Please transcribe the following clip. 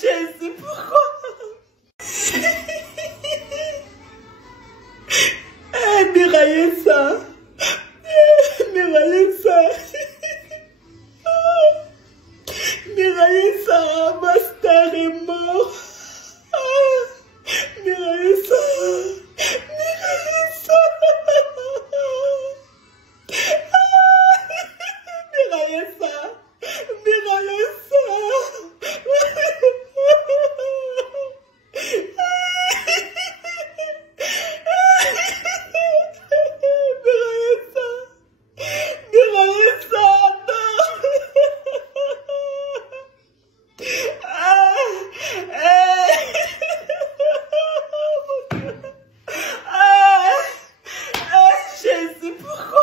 Jésus, pourquoi? Mirailler ça. Mirailler ça. Mirailler ça, ma star est mort. Mirailler ça. Mirailler ça. Mirailler ça. Mirailler ça. Jésus, pourquoi?